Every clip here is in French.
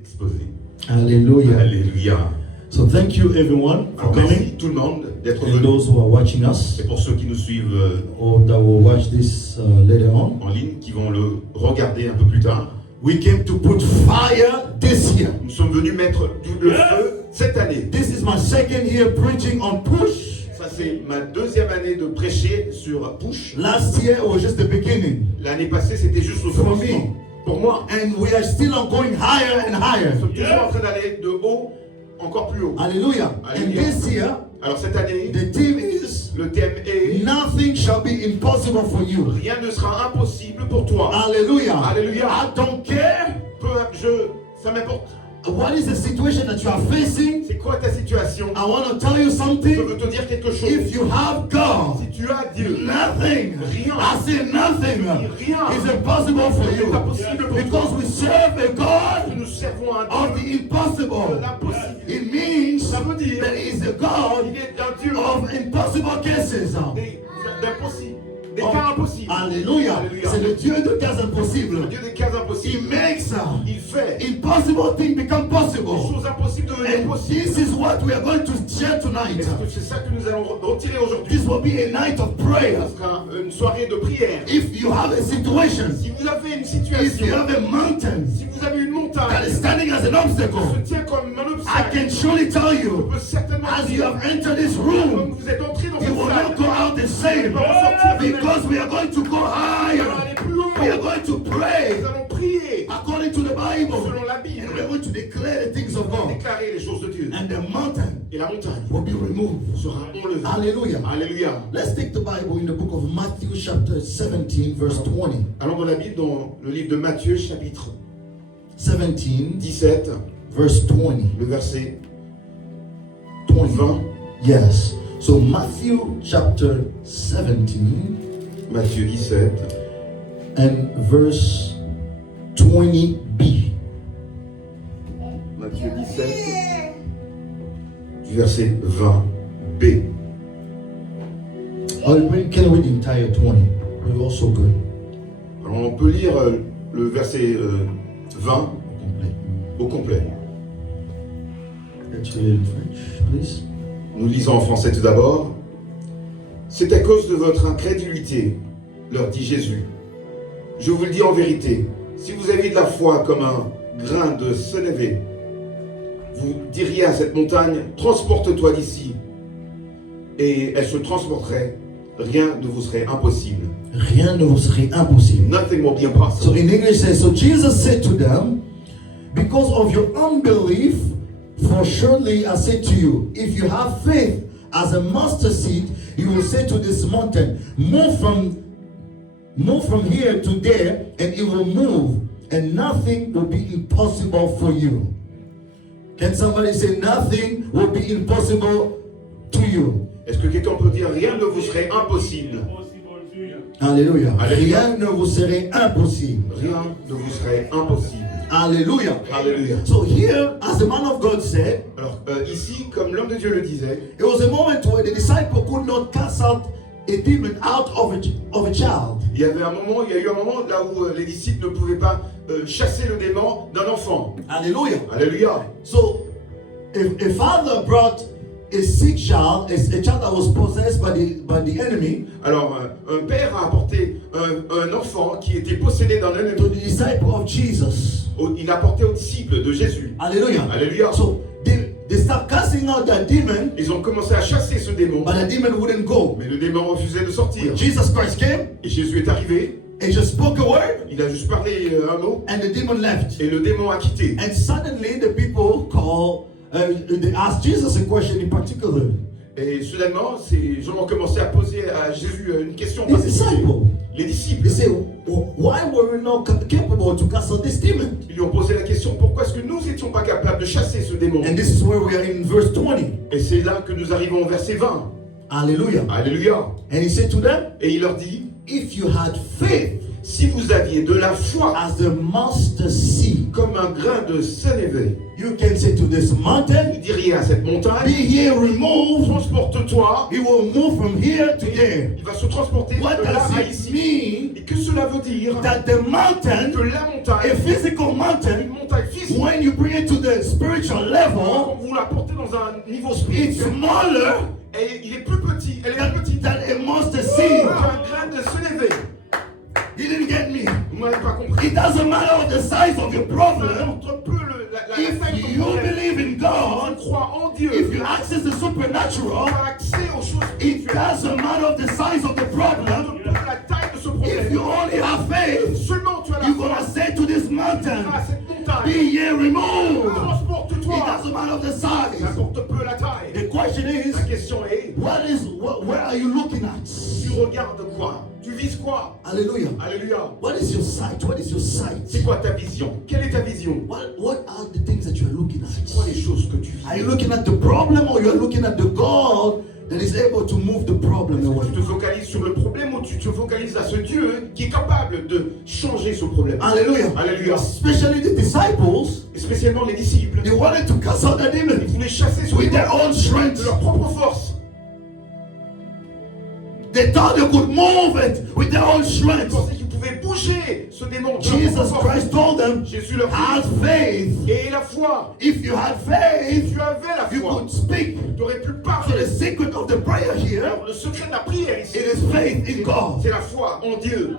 exposé. Hallelujah. Alléluia. So thank you everyone for Alors, merci coming, tout le monde d'être and venu. those who are watching us Et pour ceux qui nous suivent or that will watch this later on. en ligne, qui vont le regarder un peu plus tard, We came to put fire this year. nous sommes venus mettre le feu cette année. This is my second year preaching on push. Ça, c'est ma deuxième année de prêcher sur Push. Last year it was just the beginning. L'année passée, c'était juste le For commencement. me. Pour moi, And we are still on going higher and higher. nous sommes toujours en train d'aller de haut, encore plus haut. Hallelujah. And Hallelujah. this year, Alors cette année, the theme is le thème est nothing shall be impossible for you. rien ne sera impossible pour toi. Hallelujah. Hallelujah. I don't care Ça m'importe. what is the situation that you are facing. C'est quoi ta situation? I want to tell you Je something. veux te dire quelque chose. If you have God, Si tu as Dieu, nothing, Rien. I say nothing Rien. is impossible for c'est you. impossible pour Because toi. we serve a God Nous servons un of Dieu the impossible. de l'impossible. It means Ça veut dire that he is a God qu'il est un Dieu of impossible cases. d'impossible, des cas impossibles. Alléluia. Alléluia. C'est le Dieu de cas impossibles. Le Dieu des cas He impossibles. makes Il fait impossible things become des possible. choses impossibles devenir And possibles. this is what we are going to share tonight. Est-ce que c'est ça que nous allons retirer aujourd'hui? This will be a night of prayer. Ce sera une soirée de prière. If you have a situation, Si vous avez une if you situation, have a mountain si vous avez une that montagne is standing as an qui obstacle, se tient comme un I obstacle, can surely tell je you, peux certainement as you dire, have entered this comme room, vous êtes entré dans you cette will salle, not go out the same because we are going to go nous allons higher. aller plus loin. We are going to pray Nous allons prier according to the Bible, selon la and Bible, we are going to declare the things of God, déclarer les choses de Dieu. and the mountain Et la montagne will be removed. sera enlevée. Hallelujah. Alléluia. Let's take the Bible in the book of Matthew chapter 17 verse 20. Allons dans la Bible, dans le livre de Matthieu, chapitre 17 17, verse 20. le verset 20. Yes. So Matthew chapter 17 Matthieu 17, and verse 20b. Matthieu 17, du verset 20b. Oh, we can read the entire 20. We're also good. Alors on peut lire le verset 20 au complet. Let's read it in French, please. Nous lisons en français tout d'abord. C'est à cause de votre incrédulité, leur dit Jésus. Je vous le dis en vérité, si vous aviez de la foi comme un grain de sénévé, vous diriez à cette montagne, transporte-toi d'ici, et elle se transporterait, rien ne vous serait impossible. Rien ne vous serait impossible. Nothing will be So impossible. in English says, so Jesus said to them, because of your unbelief, for surely I say to you, if you have faith as a mustard seed, you will say to this mountain, move from here to there, and it will move, and nothing will be impossible for you. Can somebody say nothing will be impossible to you? Est-ce que quelqu'un peut dire, rien ne vous serait impossible? Alléluia. Alléluia. Rien ne vous serait impossible. Rien ne vous serait impossible. Hallelujah. Alléluia. So here, as the man of God said, Alors ici, comme l'homme de Dieu le disait, it was a moment where the disciple could not cast out a demon out of a child. il y a eu un moment là où les disciples ne pouvaient pas chasser le démon d'un enfant. Hallelujah. Alléluia. So if a father brought a sick child, a child that was possessed by the enemy, Alors un père a apporté un enfant qui était possédé d'un to ennemi. the disciple of Jesus. Il a apporté aux disciples de Jésus. Hallelujah. Alléluia. So they start casting out that demon, Ils ont commencé à chasser ce démon, but the demon wouldn't go. mais le démon refusait de sortir. Jesus Christ came Et Jésus est arrivé, and just spoke a word, il a juste parlé un mot, and the demon left. et le démon a quitté. And suddenly the people they asked Jesus a question in particular. Et soudainement, ces gens ont commencé à poser à Jésus une question His particulière. disciple, Les disciples, they say, why were we not capable to cast out this demon? ils lui ont posé la question, pourquoi est-ce que nous n'étions pas capables de chasser ce démon? And this is where we are in verse 20. Et c'est là que nous arrivons au verset 20. Hallelujah. Alléluia. And he said to them, Et il leur dit, if you had faith si vous aviez de la foi as the mustard seed, comme un grain de sénévé, you can say to this vous mountain, diriez à cette be montagne, here removed. transporte-toi, It will move from here to there. il va se transporter What de là does à it ici. mean Et que cela veut dire that the mountain, que la a montagne, physical une mountain, montagne physique, when you bring it to the spiritual level, quand vous la portez dans un niveau it's spirituel, smaller et il est plus petit, elle est plus petite than a mustard seed. qu'un grain de sénévé. You didn't get me. Vous m'avez pas compris. It doesn't matter of the size of your problem. Montre peu la If taille de you ton problème. believe in Si God, tu crois en Dieu, if you access the tu supernatural, as accès aux choses it spirituelles. doesn't matter of the size of the problem. La taille de ce If you problème. only have faith, Seulement tu as la you're foi gonna say to this mountain, à cette be montagne. ye removed. It Transporte-toi. doesn't matter of the size. N'importe peu la taille. The question is, La question est, where are you looking at? tu regardes quoi? Tu vises quoi? Hallelujah. Alléluia. What is your sight? What is your sight? C'est quoi ta vision? Quelle est ta vision? What are the things that you are looking C'est quoi at? les choses que tu Are vis? you looking at the problem or you are looking at the God that is able to move the problem away? Tu te focalises sur le problème ou tu te focalises à ce Dieu qui est capable de changer ce problème? Hallelujah. Alléluia. Especially the disciples, Et spécialement les disciples. they wanted to cast out the Ils demon voulaient chasser sur with their own de strength. leur propre force. They thought they could move it with their own Ils strength. pensaient qu'ils pouvaient bouger ce démon. de leur Jesus propre force. Christ told them, Jésus leur have dit, faith. et la foi. If you had Si faith, tu avais la you foi, could speak. tu aurais pu So the parler. secret of the prayer here, Alors, le secret de la prière ici, it is faith in God. c'est la foi en Dieu.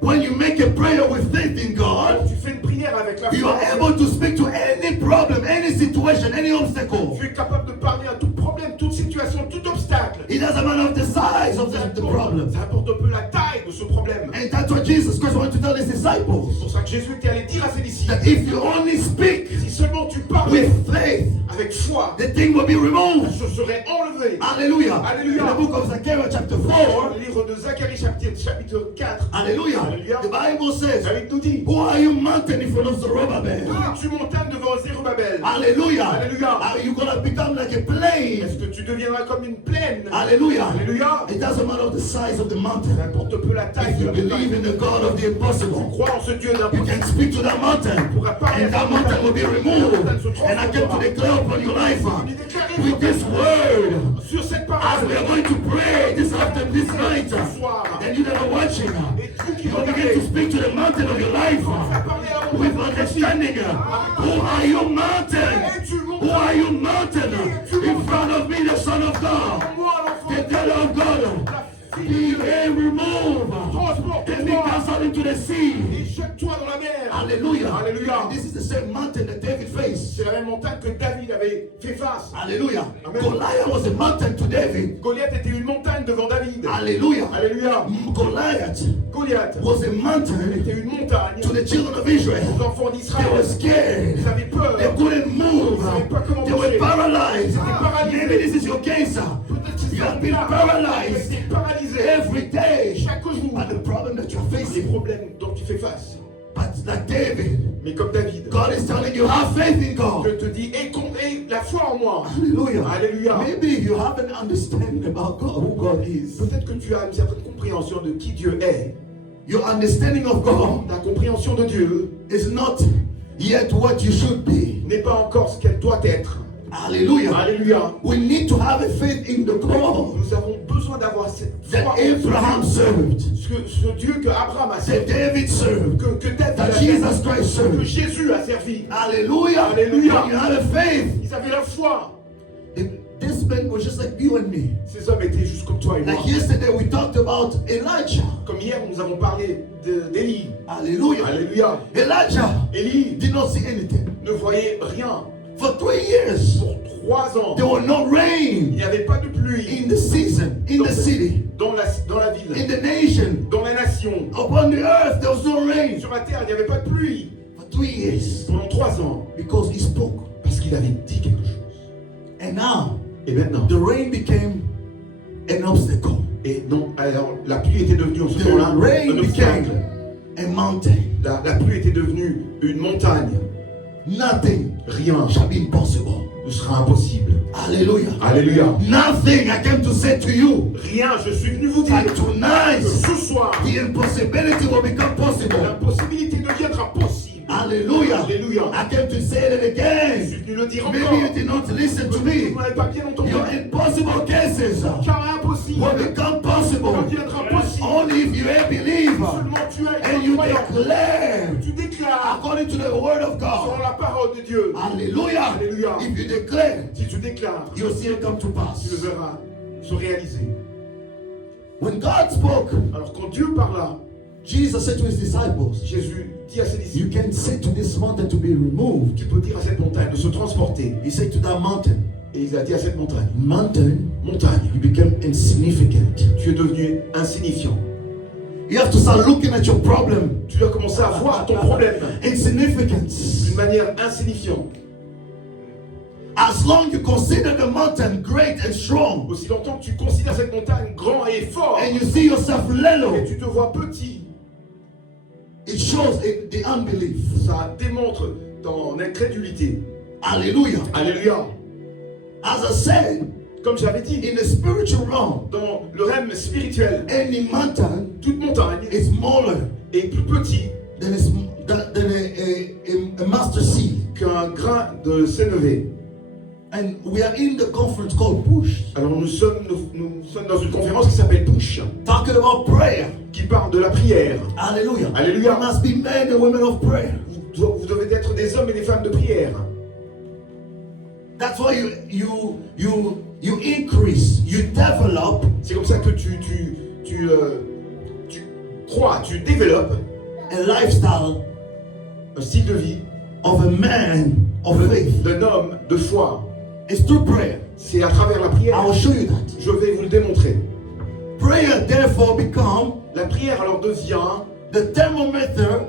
When you make a prayer with faith in God, Tu fais une prière avec la you foi. are able to speak to any problem, any situation, any obstacle. Tu es capable de parler à tout problème, toute situation, tout obstacle. It doesn't matter the size of the problem. Ça apporte un peu la taille de ce problème. And that's what Jesus Christ wanted to tell his disciples. C'est pour ça que Jésus était allé dire à ses disciples, That if you only speak si seulement tu parles with faith, avec foi, the thing will be removed. je serai enlevé. Hallelujah. Hallelujah. In the book of Zechariah chapter Dans 4, le livre de Zacharie chapitre 4, hallelujah, Hallelujah. the Bible says, David nous dit, who are you mountain in front of Zerubbabel? tu montagne devant Zérubabel. Hallelujah. Hallelujah. Are you going to become like a plain? Est-ce que tu deviendras comme une plaine? Hallelujah. Alléluia. It doesn't matter the size of the mountain. N'importe peu la taille If de you la believe in montagne. the God of the impossible, Crois en ce Dieu you d'impossible. can speak to that mountain, and that mountain will be removed. And I came to declare upon your life with this word, Sur cette as we are parole, going to pray this night, and you that are watching, et tu qui you will begin to speak to the mountain of your life parler à mon with understanding. Who are you, mountain? Who are you, mountain? In front of me, the Son of God, the Daughter of God. Be removed and be cast out into the sea. Et jette-toi dans la mer. Hallelujah. Hallelujah. And this is the same mountain that David faced. C'est la même montagne que David avait fait face. Hallelujah. Amen. Goliath was a mountain to David. Goliath était une montagne devant David. Hallelujah. Alléluia. Goliath Goliath was a mountain était une montagne to the children of Israel. aux enfants They d'Israël. were scared. Ils avaient peur. They couldn't move. They were paralyzed. Maybe this is your case. Peut-être que You c'est have been ça. paralyzed Tu es paralysé every day chaque jour by the problem that you're les facing. problèmes dont tu fais face. But like David, Mais comme David, God is telling you, have faith in je God. te dis, aie la foi en moi. Hallelujah. Alléluia. Maybe you have an understanding about God, who God is. Peut-être que tu as une certaine compréhension de qui Dieu est. Your understanding of God Ta compréhension de Dieu is not yet what you should be. n'est pas encore ce qu'elle doit être. Hallelujah. Alléluia. We need to have a faith in the God Nous avons besoin d'avoir cette foi that en ce Abraham Dieu. served, Ce Dieu que Abraham a that servi, David served, que David a that servi, Jesus Christ que served. Jésus a servi. Hallelujah. Hallelujah. When you have a faith, Ils avaient la foi. this man was just like you and me. Ces hommes étaient juste comme toi et moi. Like yesterday, we talked about Elijah. Comme hier, nous avons parlé d'Élie. Hallelujah. Alléluia. Elijah Élie did not see anything. ne voyait rien. For 3 years, Pour 3 ans, there was no il rain n'y avait pas de pluie in the season, in the city, dans la in ville, the nation. dans la nation. Upon the earth, there was no rain Sur la terre, il n'y avait pas de pluie for 3 years pendant 3 ans because he spoke. parce qu'il avait dit quelque chose. And now, Et maintenant, the rain became an obstacle. et non, alors la pluie était devenue en ce The temps-là rain un became obstacle. a mountain. La pluie était devenue une montagne. Nothing Rien shall be impossible. ne sera impossible. Hallelujah. Alléluia. Nothing I came to say to you. Rien, je suis venu vous dire That tonight, que ce soir, the impossibility will become possible. l'impossibilité deviendra possible. Hallelujah. Alléluia. I came to say it Je again. suis venu le dire Maybe encore. you did not listen to me. Vous n'avez pas bien entendu. Your impossible cases Car impossible will become possible deviendra possible. only if you believe Seulement tu as and été you croyant. declare Tu déclares according to the word of selon God. la parole de Dieu. Hallelujah. Alléluia. If you declare, Si tu déclares, you'll see it come to tu le pass. verras se réaliser. When God spoke, Alors quand Dieu parla, Jesus said to his disciples, Jésus dit à ses you disciples, can say to this mountain to be removed. tu peux dire à cette montagne de se transporter. He said to that mountain, Et il a dit à cette montagne, mountain, montagne, you became insignificant. tu es devenu insignifiant. You have to start looking at your problem. Tu dois commencer à voir ton problème Insignificance. d'une manière insignifiante. As long as you consider the mountain great and strong, Aussi longtemps que tu considères cette montagne grand et fort, and you see yourself et little, tu te vois petit, it shows the unbelief. ça démontre ton incrédulité. Hallelujah. Alléluia. As I said, Comme j'avais dit, in the spiritual realm, dans le règne spirituel, any mountain toute montagne is smaller est plus petit than a mustard seed. qu'un grain de sénévé. And we are in the conference called Push, Alors nous sommes dans une conférence qui s'appelle Push, talking about prayer. qui parle de la prière. Hallelujah. Alléluia. There must be men and women of prayer. Vous devez être des hommes et des femmes de prière. That's why you increase, you develop C'est comme ça que tu crois, tu développes a lifestyle un style de vie of a man of faith. d'un homme de foi. It's through prayer. C'est à travers la prière. I will show you that. Je vais vous le démontrer. Prayer therefore become La prière alors devient the thermometer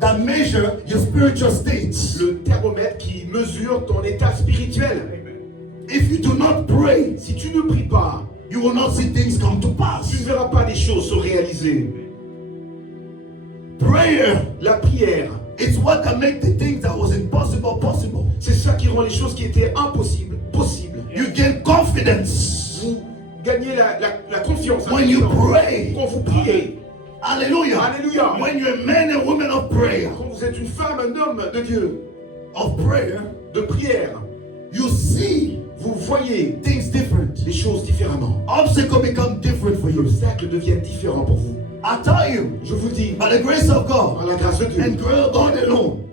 that measure your spiritual states. le thermomètre qui mesure ton état spirituel. If you do not pray, Si tu ne pries pas, you will not see things come to tu pass. ne verras pas les choses se réaliser. Prayer, La prière, it's what can make the things that was impossible possible. c'est ça qui rend les choses qui étaient impossibles possibles. You gain confidence Vous gagnez la confiance. la when you confiance. pray. Quand vous priez, Hallelujah. Alléluia. When you're a man and woman of prayer, quand vous êtes une femme, un homme de Dieu, of prayer, de prière, you see vous voyez things different. les choses différemment. Obstacles become different for Les you. obstacles deviennent différents pour vous. I tell you, Je vous dis, by the grace of par God la grâce de Dieu, and God alone,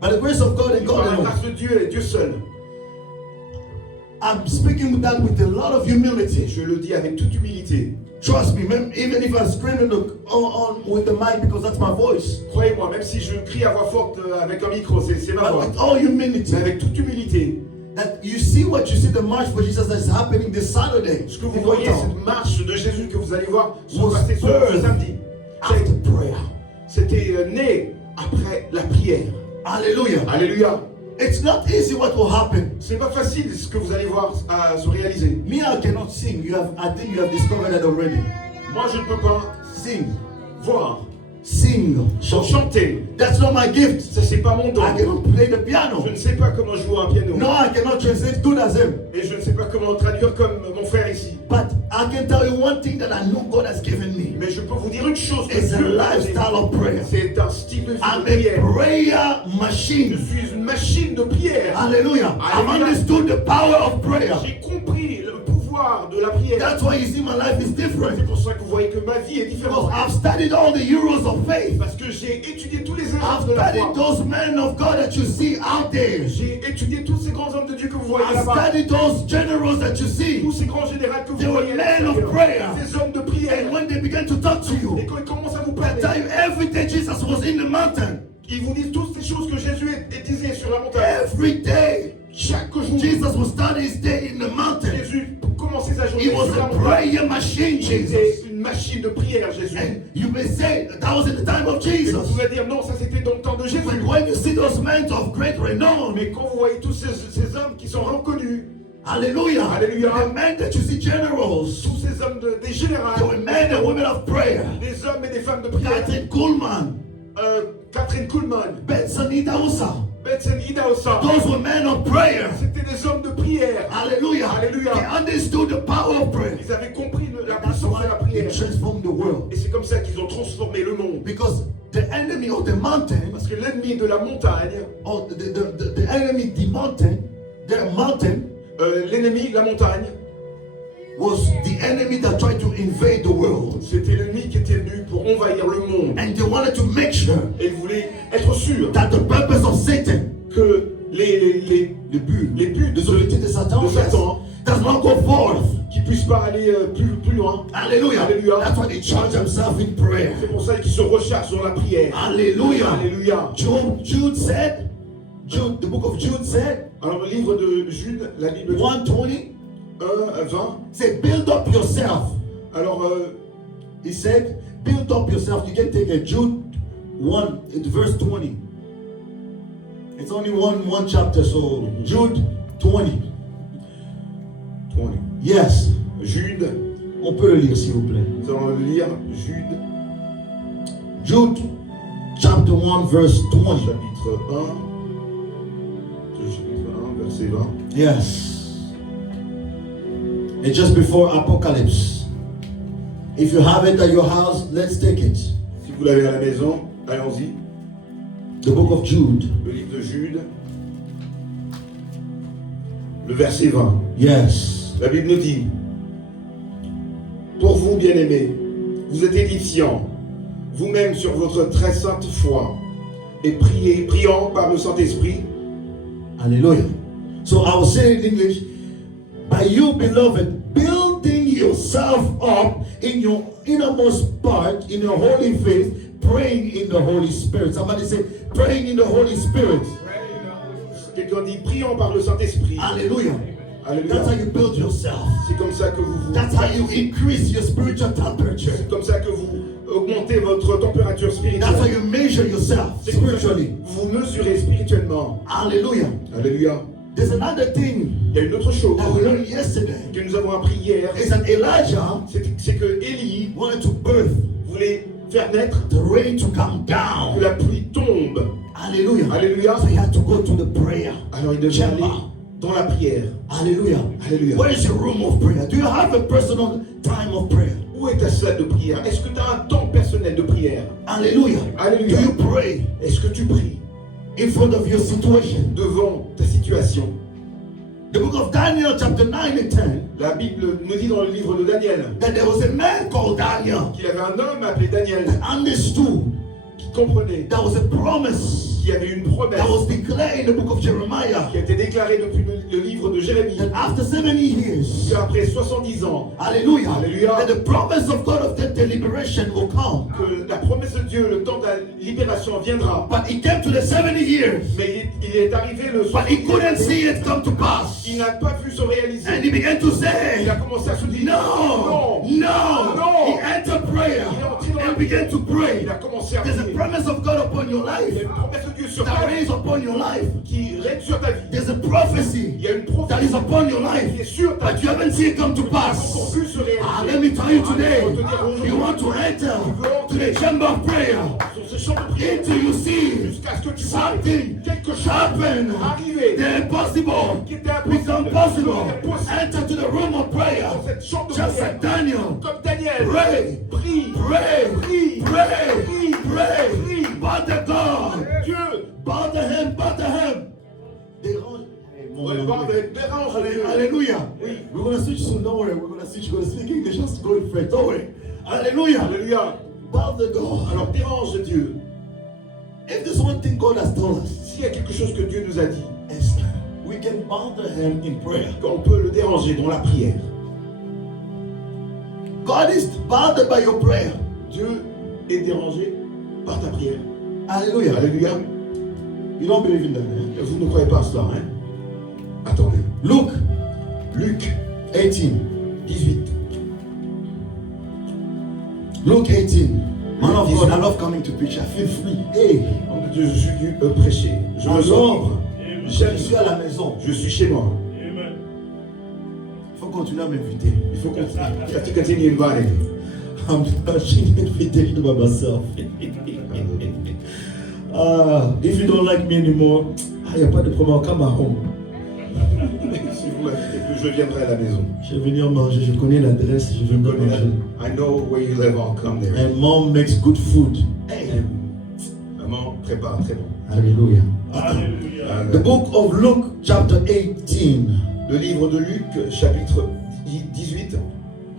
by the grace of God and par God la alone, grâce de Dieu et Dieu seul, I'm speaking with that with a lot of humility. je le dis avec toute humilité. Trust me, even if I'm screaming on with the mic because that's my voice, Croyez-moi, même si je crie à voix forte avec un micro, c'est ma but voix. with all humility, Mais avec toute humilité, that you see what you see the march for Jesus that's happening this Saturday. ce que vous in voyez, Ottawa, cette marche de Jésus que vous allez voir se was passer ce birthed samedi. after prayer. C'était né après la prière. Hallelujah. Alléluia. It's not easy what will happen. C'est pas facile ce que vous allez voir se réaliser. Me, I cannot sing. I think you have discovered that already. Moi, je ne peux pas Sing. voir, Sing. chanter. That's not my gift. Ça, c'est pas mon don. I cannot play the piano. Je ne sais pas comment jouer un piano. No, I cannot translate good as him. Et je ne sais pas comment traduire comme mon frère ici. But I can tell you one thing that I know God has given me. Mais je peux vous dire une chose que It's a Dieu m'a lifestyle donné. of prayer. C'est un style de vie I'm de prière. a prayer Je machine. suis une machine de prière. Hallelujah. I've Hallelujah. understood the power of prayer. J'ai compris le pouvoir de la prière. That's why you see my life is C'est different. pour ça que vous voyez que ma vie est Because différente. I've studied all the heroes of faith. Parce que j'ai étudié tous les I've erreurs de la studied foi. those men of God that you see out there. J'ai étudié tous ces grands hommes de Dieu que vous voyez I've là-bas. studied those generals that you see. Tous ces grands généraux que vous They were voyez à men of l'extérieur. prayer. Des hommes de prière. And when they begin to talk to Et you, quand ils commencent à vous they parler, tell you every day Jesus was in the mountain. ils vous disent toutes ces choses que Jésus disait sur la montagne. Every day, Chaque jour, Jesus would start his day in the mountain. Jésus commençait sa journée He was sur la a montagne. prayer machine, Il Jesus. était une machine de prière, Jésus. And you may say that was in the time of Et vous Jesus. pouvez dire non, ça c'était dans le temps de Jésus. But when you see those men of great renown, Mais quand vous voyez tous ces hommes qui sont reconnus, hallelujah, Hallelujah. the men that you see generals, tous ces hommes des they généraux, were men and women of prayer. des hommes et des femmes de prière, Catherine Kuhlman, Catherine Kuhlman, Benson Idahosa, Betsen Idahosa, those were men of prayer. c'était des hommes de prière. Hallelujah. Hallelujah. They understood the power of prayer. Ils avaient compris la That's puissance de la why prière. it transformed the world. Et c'est comme ça qu'ils ont transformé le monde. Because the enemy of the mountain, Parce que l'ennemi de la montagne, or the enemy, the mountain, l'ennemi, la montagne, was the enemy that tried to invade the world. c'était l'ennemi qui était venu pour envahir le monde. And they wanted to make sure Et il voulait être sûr that the purpose of Satan, que les buts des objectifs de Satan, does not go forth. qui ne puissent pas aller plus loin. Hallelujah. Alléluia. That's why they charge themselves in prayer. C'est pour ça qu'ils se rechargent dans la prière. Hallelujah. Alléluia. Jude said, the book of Jude said, Alors le livre de Jude, la Bible dit 1:20, 20. say, build up yourself. Alors He said, build up yourself. You can take a Jude 1, verse 20. It's only one chapter, so Jude 20. 20. Yes. Jude, On peut le lire, s'il vous plaît. nous allons le lire. Jude, Jude chapter 1, verse 20. chapitre 1. Chapitre 1, verset 20. Yes. It's just before Apocalypse. If you have it at your house, let's take it. Si vous l'avez à la maison, allons-y. The book of Jude. Le livre de Jude, le verset 20. Yes. La Bible nous dit: pour vous, bien-aimés, vous êtes édifiants, vous-même sur votre très sainte foi, et priant par le Saint-Esprit. Hallelujah. So I will say it in English. By you, beloved, building yourself up in your innermost part, in your holy faith, praying in the Holy Spirit. Somebody say, praying in the Holy Spirit. Quelqu'un dit priant par le Saint-Esprit. Hallelujah. Alléluia. That's how you build yourself. C'est comme ça que vous That's how you increase your spiritual temperature. C'est comme ça que vous augmentez votre température That's how spirituelle. you measure yourself C'est comme ça que spiritually. vous mesurez spirituellement. Hallelujah. Alléluia. There's another thing Il y a une autre chose that we learned yesterday. que nous avons appris hier. Is that Elijah C'est que Élie wanted to birth voulait faire naître the rain to come que down. la pluie tombe. Hallelujah. Alléluia. So he had to go to the prayer. Alors il devait aller dans la prière. Hallelujah. Alléluia. Where is your room of prayer? Do you have a personal time of prayer? Où est ta salle de prière? Est-ce que tu as un temps personnel de prière? Hallelujah. Alléluia. Do you pray Est-ce que tu pries in front of your situation? devant ta situation? The book of Daniel, chapter 9 and 10, La Bible nous dit dans le livre de Daniel that there was a man called Daniel qu'il y avait un homme appelé Daniel that understood qui comprenait that was a promise qu'il y avait une promesse that was declared in the book of Jeremiah. qui a été déclarée depuis le livre de Jérémie. That after 70 years, Qu'après 70 ans, hallelujah, Hallelujah. that the promise of God of the liberation will come. que la promesse de Dieu, le temps de la libération viendra. But it came to the 70 years, Mais il est arrivé le but he couldn't see it come to pass. Il n'a pas vu se réaliser. And he began to Il say, a commencé à se dire no, non. no. No. He entered prayer and began to pray. Il a commencé à There's a prier. promise of God upon your Il y a life une promesse de Dieu sur ta that vie reigns upon your life. qui règne sur ta vie. There's a prophecy Il y a une that is prophétie upon your qui est life, sur ta but vie. you haven't seen it come to Encore pass. vu se réaliser. Let me tell you today, Je vais te dire aujourd'hui, you want to enter to the chamber of prayer sur ce champ de prière, until you see jusqu'à ce que tu vois something quelque chose happen. arriver The impossible qui était become possible. impossible. Enter to the room of prayer. Dans cette chambre de Just prière, like Daniel. comme Daniel, Pray, prie, pray, prie, pray, prie, pray. prie. Bow to God. Dieu, Bow to Him, bow to Him. Dérange. dérange Dieu. Hallelujah. Oui. We're going to switch soon. Don't worry. We're going to switch. We're going to speak English. Just go in French. Don't worry. Hallelujah. Alléluia. Bow to God. Alors dérange Dieu. If there's one thing God has told us, S'il y a quelque chose que Dieu nous a dit, is we can bow to Him in prayer. qu'on peut le déranger dans la prière. God is bothered by your prayer. Dieu est dérangé par ta prière. Hallelujah. Alléluia. You don't believe in that, eh? Vous ne croyez pas à cela, hein? Attendez. Luke Luc 18. 18. Luke 18. Man of God, I love coming to preach. I feel free. Hey, Homme de Dieu, je suis venu prêcher. Je me sens alors, libre. je J'aime. suis à la maison. Je suis chez moi. Il faut continuer à m'inviter. Il faut continuer. You have to continue inviting me. I'm touching invitation by myself. If you don't like me anymore, il n'y a pas de problème. Come at home. Si vous je viendrai à la maison. Je vais venir manger, je connais l'adresse, je vais venir manger. I know where you live, I'll come there. And mom makes good food. Et maman prépare très bon. Hallelujah. Amen. The book of Luke, chapter 18. Le livre de Luc, chapitre 18,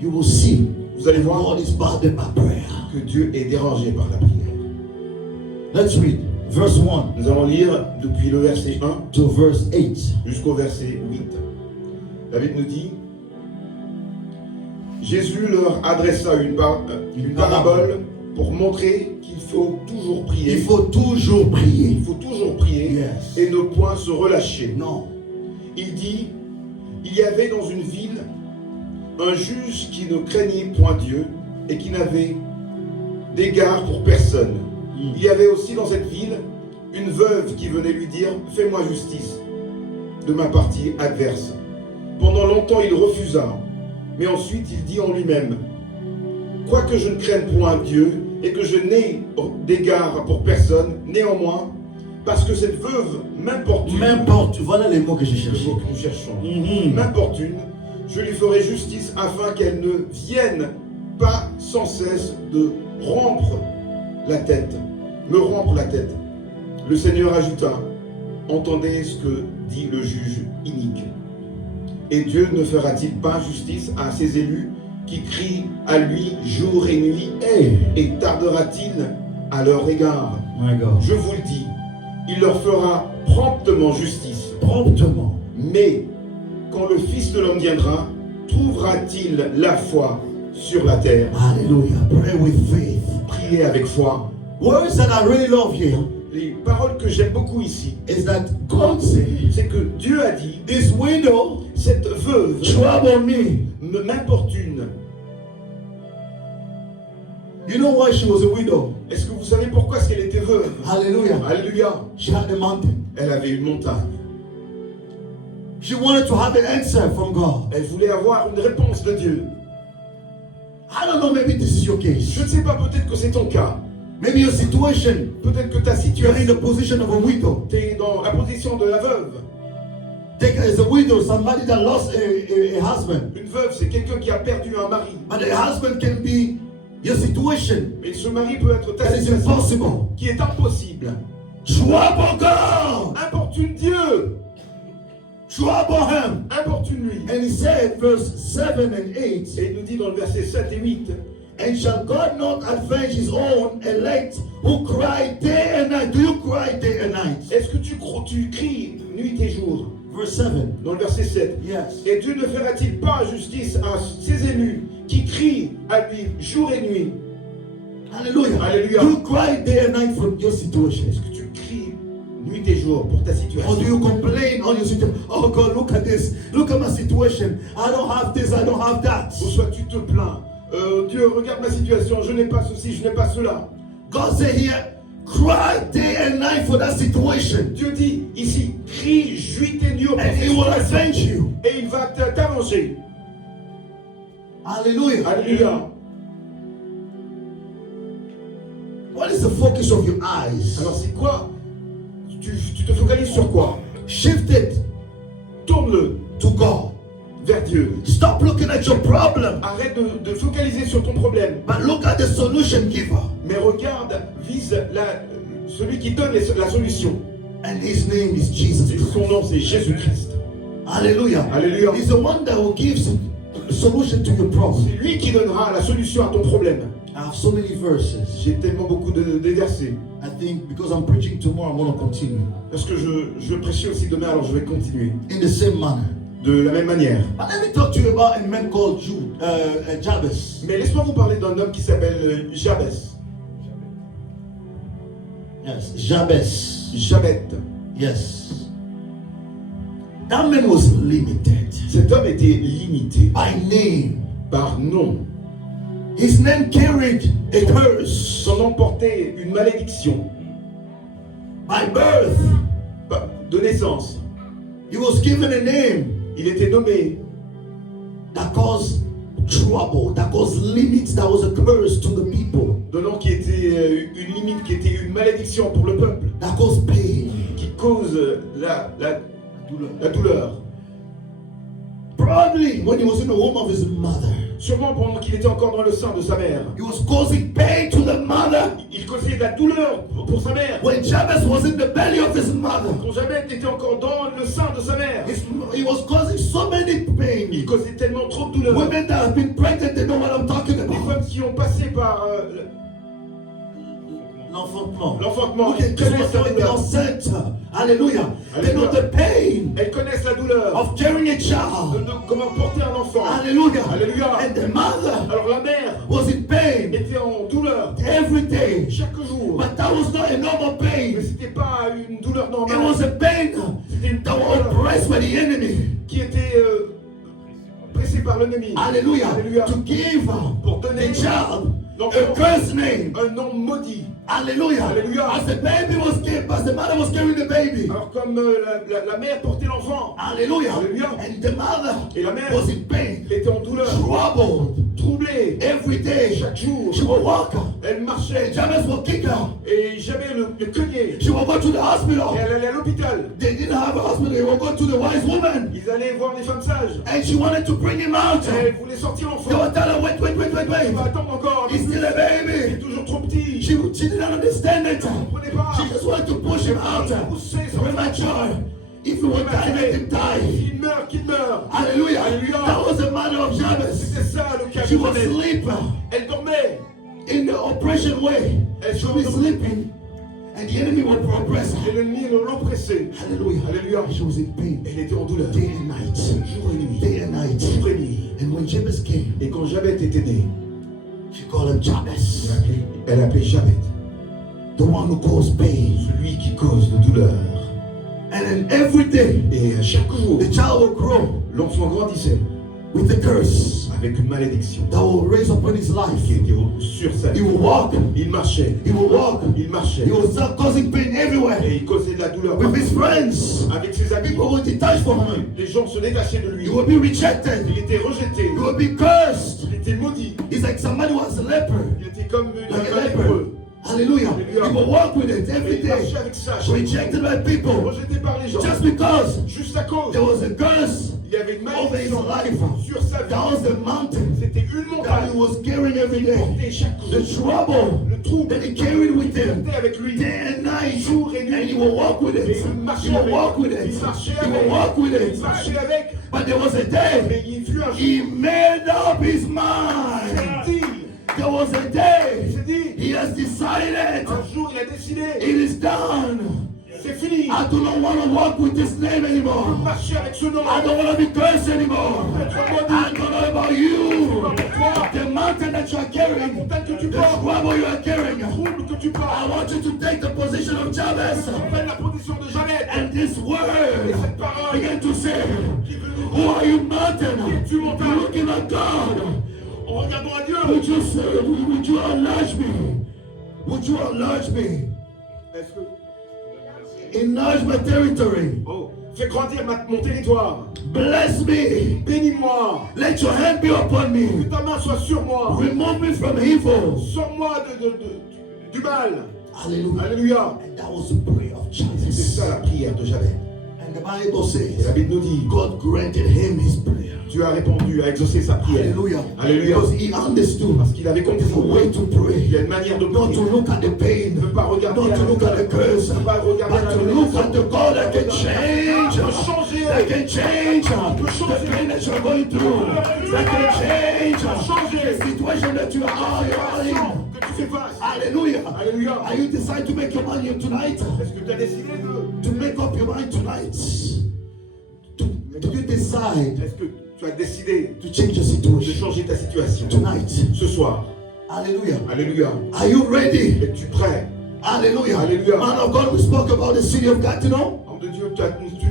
You will see vous allez voir God is bothered by prayer. que Dieu est dérangé par la prière. Let's read verse 1 Nous allons lire depuis le verset 1 to verse 8. jusqu'au verset 8. La Bible nous dit: Jésus leur adressa une parabole pour montrer qu'il faut toujours prier. Il faut toujours prier. Il faut toujours prier Yes. et ne point se relâcher. Non. Il dit: il y avait dans une ville un juge qui ne craignait point Dieu et qui n'avait d'égard pour personne. Il y avait aussi dans cette ville une veuve qui venait lui dire: fais-moi justice de ma partie adverse. Pendant longtemps il refusa, mais ensuite il dit en lui-même: quoique je ne craigne point Dieu et que je n'ai d'égard pour personne, néanmoins, parce que cette veuve m'importune, Voilà les mots que j'ai le cherchés. mot que nous cherchons, m'importune, je lui ferai justice afin qu'elle ne vienne pas sans cesse de rompre la tête, me rompre la tête. Le Seigneur ajouta: entendez ce que dit le juge inique. Et Dieu ne fera-t-il pas justice à ses élus qui crient à lui jour et nuit? Hey, Et tardera-t-il à leur égard? my God. Je vous le dis, il leur fera promptement justice. Promptement. Mais quand le Fils de l'homme viendra, trouvera-t-il la foi sur la terre? Hallelujah. Pray with faith. Priez avec foi. Words that I really love here Les paroles que j'aime beaucoup ici, is that God said, c'est que Dieu a dit: this widow cette veuve trouble me. m'importune. You know why she was a widow? Est-ce que vous savez pourquoi est-ce qu'elle était veuve? Hallelujah. Alléluia. She had a mountain. Elle avait une montagne. She wanted to have an answer from God. Elle voulait avoir une réponse de Dieu. I don't know, maybe this is your case. Je ne sais pas, peut-être que c'est ton cas. Maybe your situation, Peut-être que ta you're in the situation, position of a widow. tu es dans la position de la veuve. Take as a widow, somebody that lost a husband. Une veuve, c'est quelqu'un qui a perdu un mari. But the husband can be your situation. Mais ce mari peut être ta That is situation impossible. qui est impossible. Trouble God. Importune Dieu. Trouble him. Importune-lui. And he said, verse 7 and 8, Et il nous dit dans le verset 7 et 8: and shall God not avenge his own elect who cry day and night? Do you cry day and night? est-ce que tu cries nuit et jour? Verse 7. Dans le verset 7. Yes. Et Dieu ne fera-t-il pas justice à ses élus qui crient à lui jour et nuit? Hallelujah. Hallelujah. Do you cry day and night for your situation? Est-ce que tu cries nuit et jour pour ta Or do situation? you complain on your situation? Oh God, look at this. Look at my situation. I don't have this, I don't have that. Ou soit tu te plains. Dieu, regarde ma situation, je n'ai pas ceci, je n'ai pas cela. God said here, cry day and night for that situation. Dieu dit ici, crie nuit et nuit pour And cette he will situation. avenge you. Et il va t'avenger. Hallelujah. Alléluia. What is the focus of your eyes? Alors c'est quoi? Tu te focalises sur quoi? Shift it Tourne-le to God. vers Dieu. Stop looking at your problem, Arrête de focaliser sur ton problème. but look at the solution giver. Mais regarde, vise celui qui donne la solution. And his name is Jesus Et son Christ. nom c'est Jésus-Christ. Hallelujah. Alléluia. He's the one that will give a solution to your problem. C'est lui qui donnera la solution à ton problème. I have so many verses. J'ai tellement beaucoup de versets. I think because I'm preaching tomorrow, I'm going to continue Parce que je prêchais aussi demain, alors je vais continuer. in the same manner. De la même manière. But let me talk to you about a man called Jabez. Mais laisse-moi vous parler d'un homme qui s'appelle Jabez. Yes, Jabez. Jabez. Yes. That man was limited Cet homme était limité by name. par nom. His name carried a curse. Son nom portait une malédiction By birth, de naissance. he was given a name Il était nommé that caused trouble, that caused limits, that was a curse to the people, de nom qui était une limite, qui était une malédiction pour le peuple, that caused pain. qui cause la douleur. Probably when he was in the womb of his mother, Sûrement pendant qu'il était encore dans le sein de sa mère. he was causing pain to the mother. Il causait de la douleur pour sa mère. When Jabez was in the belly of his mother, Quand Jabez était encore dans le sein de sa mère, he was causing so many il pain. causait tellement trop de douleur. Women that have been pregnant, they know what I'm talking Les about. femmes qui ont passé par L'enfantement. l'enfantement, Okay, elles connaissent la they douleur. enceinte. Hallelujah. They know the pain Elles connaissent la douleur of carrying a child. comment porter un enfant. Hallelujah. Alléluia. And the mother Alors la mère was in pain était en douleur every day. chaque jour. But that was not a normal Mais pain. c'était pas une douleur It normale. was a pain C'était une that was douleur oppressed by the enemy. qui était pressée par l'ennemi. Hallelujah. Alléluia. To give Pour donner the child a l'enfant cursed name. un nom maudit. Hallelujah. Alléluia. As the baby was given, as the mother was carrying the baby. Alors comme la mère portait l'enfant, Hallelujah. Alléluia. And the mother et la mère was in pain, était en douleur, troubled troublée, every day. chaque jour, She would walk. elle marchait Jabez would kick her. et jamais le cognait. She would go to the Et hospital. elle allait à l'hôpital. They didn't have a hospital. They would go to the wise woman. Ils allaient voir les femmes sages. And she wanted to bring him out. Et elle voulait sortir They l'enfant. would tell her, wait. Elle va attendre encore. He's still a Il est baby. toujours trop petit. She didn't understand it. Elle ne comprenait pas. She just wanted to push him out. Premature. If he would die, let him die. Qu'il meurt, qu'il meurt. Hallelujah. Hallelujah. That was the mother of Jabez. C'était ça le cas She de was Jabez. asleep Elle dormait. in the oppression way. She would be sleeping, and the enemy would oppress Et her. l'ennemi l'oppressait. Hallelujah. Alléluia. She was in pain Elle était en douleur. day and night. Jour et nuit. Day and night. Jour et nuit. And when Jabez came, Et quand Jabez était né, she called him Jabez, elle appelait Jabez. the one who caused pain. Celui qui cause de douleur. And then every day, Et à chaque jour, the child will grow l'enfant grandissait with a curse avec une malédiction that will raise upon his life. qui était sur sa He vie. will walk. Il marchait. He will walk. Il marchait. He will start causing pain everywhere. Et il causait de la douleur With his partout. friends, Avec ses amis. people will detach from him. Les gens se détachaient de lui. He will be rejected. Il était rejeté. He will be cursed. Il était maudit. He's like somebody who has a leper. Il était comme Like a un leper. lépreux. Hallelujah. Hallelujah. He will walk with it Et every il day. marchait avec ça. chaque Rejected jour. by people. Rejeté par les gens. Just because Juste à cause. there was a curse Il y avait une over his malédiction life. sur sa That was vie. the mountain C'était une that montagne. he was carrying every Il day. portait chaque The jour. trouble Le trouble that he carried with him était avec lui. day and night. Jour et nuit. And he will walk with Et it. il He marchait will avec. walk with it. Il marchait He will avec. walk with Il it. marchait avec. But there was a day Mais il fut un jour. he made up his Il mind. s'est dit. There was a Il day s'est dit. he has decided Un jour, il a décidé. it is done. C'est fini. I do not want to walk with this name anymore. Marcher avec ce nom. I don't want to be cursed anymore. I don't know about you. The mountain that you are carrying, Montagne que tu the portes. trouble you are carrying. Trouble que tu I portes. want you to take the position of Jabez. Prenne la position de Jabez. And this word Cette parole begin to say, qui veut nous who are you, mountain? Tu montagne. Looking at God. En regardant à Dieu. Would you say, would you enlarge me? Would you enlarge me? Est-ce que. Enlarge my territory. Oh. Fais grandir mon territoire. Bless me. Bénis-moi. Let your hand be upon Que me. ta main soit sur moi. Remove me from evil. Sors-moi du mal. Hallelujah. Alléluia. And that was the prayer of C'est Jabez. ça la prière de Jabez. And the Bible Et la says, Bible nous dit, God granted him his prayer. Dieu a répondu, a exaucé sa prière. Hallelujah. Alléluia. Because he understood Parce qu'il avait compris. the way to Il y pray. a une manière de Not to prier. look at the pain. Ne pas regarder Not la to look at the curse. Ne pas regarder But la to look at the God that can change. peut changer. That can change the pain that you're going through. That can change the situation that you are in. Que tu fais face. Hallelujah. Alléluia. Are you decide to make your mind up tonight? Est-ce que tu as décidé de... To make up your mind tonight? Do you decide Est-ce que tu as décidé to change your de situation changer ta situation tonight? ce soir? Hallelujah. Alléluia. Are you ready? Es-tu prêt? Hallelujah. Hallelujah. Man of God, we spoke about the city of Gatineau. Homme de Dieu, tu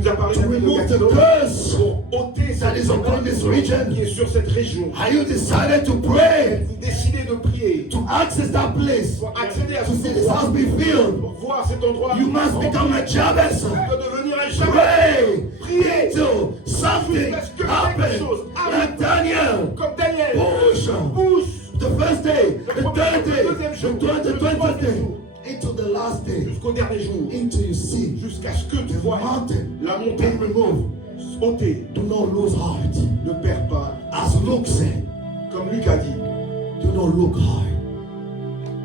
nous as parlé To de la ville de remove the Gatineau curse pour ôter that is upon this region. qui est sur cette région. Are you decided to pray? Vous décidez de prier To access that place? pour accéder à To see ce this house be filled? pour voir cet endroit. You must become a Jabez. Tu dois devenir un Jabez. Pray. Priez Till something happens. Like Daniel. comme Daniel. Push. Pousse The first day, the third day, the 20th day, into the last day, jusqu'au dernier jour. until you see Jusqu'à ce que tu the vois mountain la being montagne removed. ôter. Do not lose heart. Ne perds pas. As Luke said, Comme Luc a dit, do not look hard.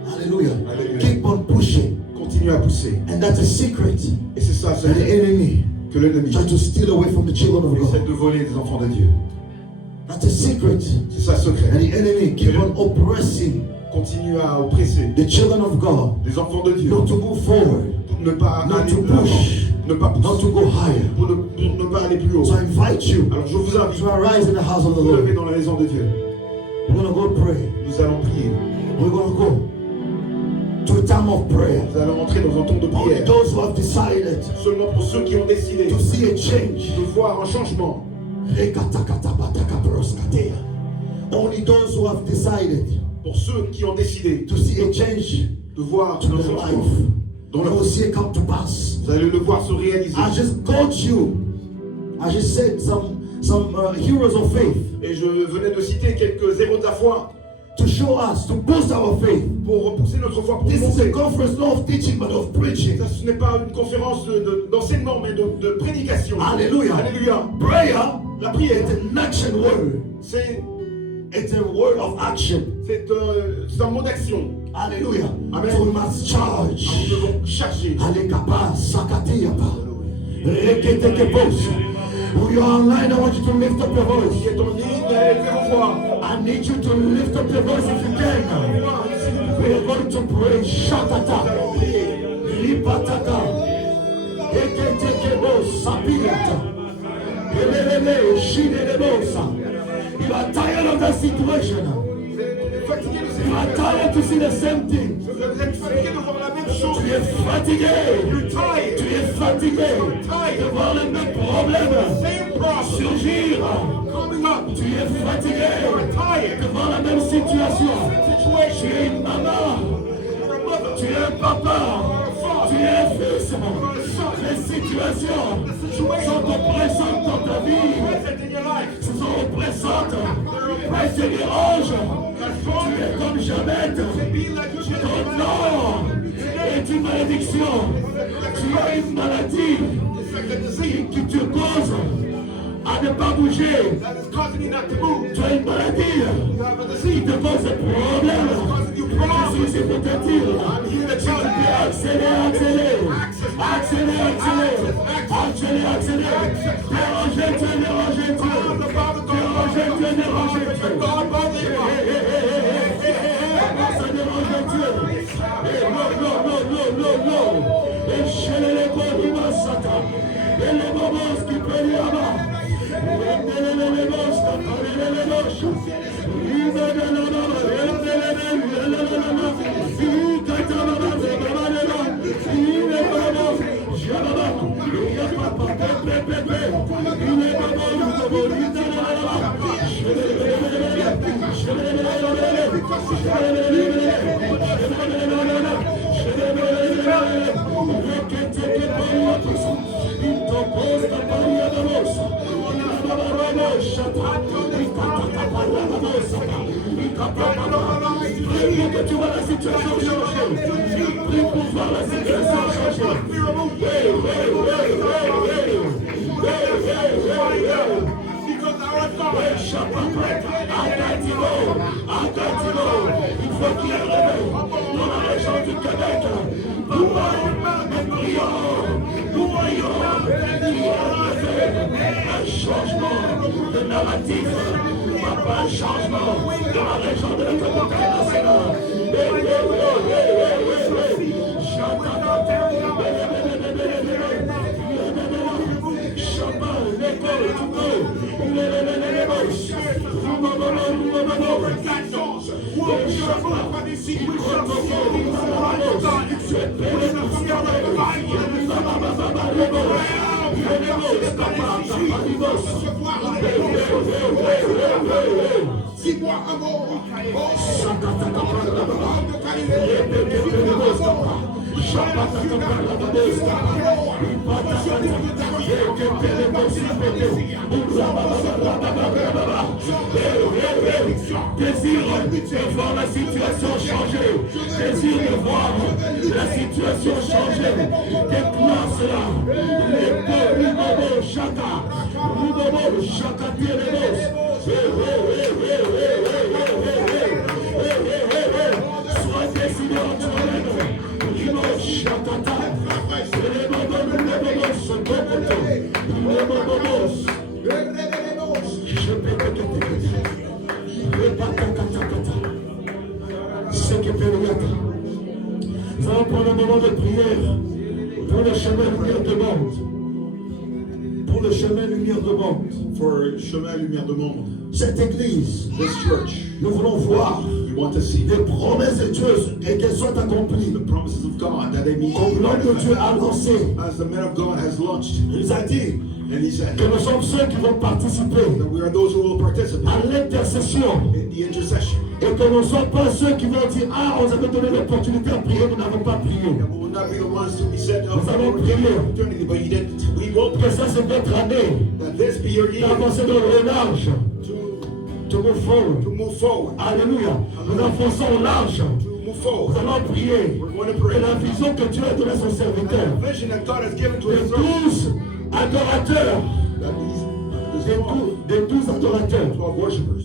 Hallelujah. Hallelujah. Keep on pushing. continue à pousser. And that's a secret Et c'est ça, that the enemy que l'ennemi tries to steal away from the children of essaie God. de voler des enfants de Dieu. That's a secret. C'est ça le secret. And the enemy keep on oppressing Continue à oppresser the children of God les enfants de Dieu. not to move forward, Pour ne pas not aller to de l'avant. push, Ne pas not pousser. to go higher. Pour ne pas aller plus haut. So I invite you Alors je vous invite to arise in the house of the à vous lever Lord. dans la maison de Dieu. We're going to go pray. Nous allons prier. We're going to go to a time of prayer. Nous allons entrer dans un temps de Only prière. those who have decided Seulement pour ceux qui ont décidé to see a change. de voir un changement. Only those who have decided Pour ceux qui ont décidé to see a change de voir to un their changement life. dans You leur will vie. see it come to pass. Vous allez le voir se réaliser. I just got you. I just said some heroes of faith Et je venais de citer quelques héros de la foi to show us, to boost our faith. pour repousser notre foi, pour This is a monter. conference not of teaching but of preaching. Ça, ce n'est pas une conférence d'enseignement, mais de prédication. Hallelujah. Alléluia. Prayer La prière, is an action word. It's a word of action. c'est un mot d'action. Hallelujah. Amen. So we must charge. Nous devons charger. Alekapa, sakatiyapa, reketekepos. When you're online, I want you to lift up your Qui voice. est en ligne, élevez vos voix. I need you to lift up your voice if you can. We are going to pray. Shakata, Lipataka, Eketekebos, Sapiata, Elelele, Shidebosa. You are tired of that situation. Fatigué de You are tired to see the same thing. Vous êtes fatigué de voir la même chose. Tu es fatigué. You're tired. Tu es fatigué de voir les mêmes problèmes Same problem. surgir. Coming up. Tu es fatigué You're tired. de voir la même situation. Tu Situation. es une maman. You're a mother. Tu es un papa. Tu es un fils. You're a son. Les situations Situation. sont oppressantes dans ta vie. Present in your life. Sont oppressantes. Elles te dérangent. Tu es comme jamais. Be like you should Ton nom est une malédiction. Tu as une maladie qui te cause à ne pas bouger. That is causing you not to move. Tu as une maladie You have a qui disease. te cause des problèmes. Causing you Je problems. suis ici pour te dire. I'm here to tell Tu you. peux accélérer. Déranger Dieu. Déranger Dieu. God, by the Ça dérange Dieu. Non. Et chez les Kodima Satan. Et les moments qui prennent là-bas. Les que tu vois la situation changer. Prie pour voir la situation changer. Il faut qu'il y ait un réveil dans la région du Québec. Papa, nous prions, nous voyons qu'il y a un changement de narratif. Papa, un changement dans la région de la capitale nationale. Dis-moi un mot. Désir de voir la situation changer. Désir de voir la situation changer. Déclenche-la. Les chaka. Sois décidé en nous allons prendre un moment de prière pour le chemin lumière de monde. Pour le chemin lumière de monde. For chemin lumière de monde. Cette église, This church, nous voulons voir we want to see les promesses de Dieu et qu'elles soient accomplies. the promises of God that they meet. Comme l'homme de Dieu a lancé, As the man of God has launched, il nous a dit and he said que nous sommes ceux qui vont participer that we are those who will participate à l'intercession. in the intercession. Et que nous ne sommes pas ceux qui vont dire ah, on nous avait donné l'opportunité à prier, nous n'avons pas prié. And we will not be the ones to be said, Nous allons prier. opportunity, but you didn't. We will Que ça c'est votre année that this be your year d'avancer dans le large. to To move forward. move forward. Alléluia. Nous enfonçons au large. To move Nous forward. allons prier. We're going to Que pray. la vision que Dieu a donnée à son serviteur. The vision that God has given to Des his servant, 12 adorateurs. that these 12 Des 12 adorateurs. worshipers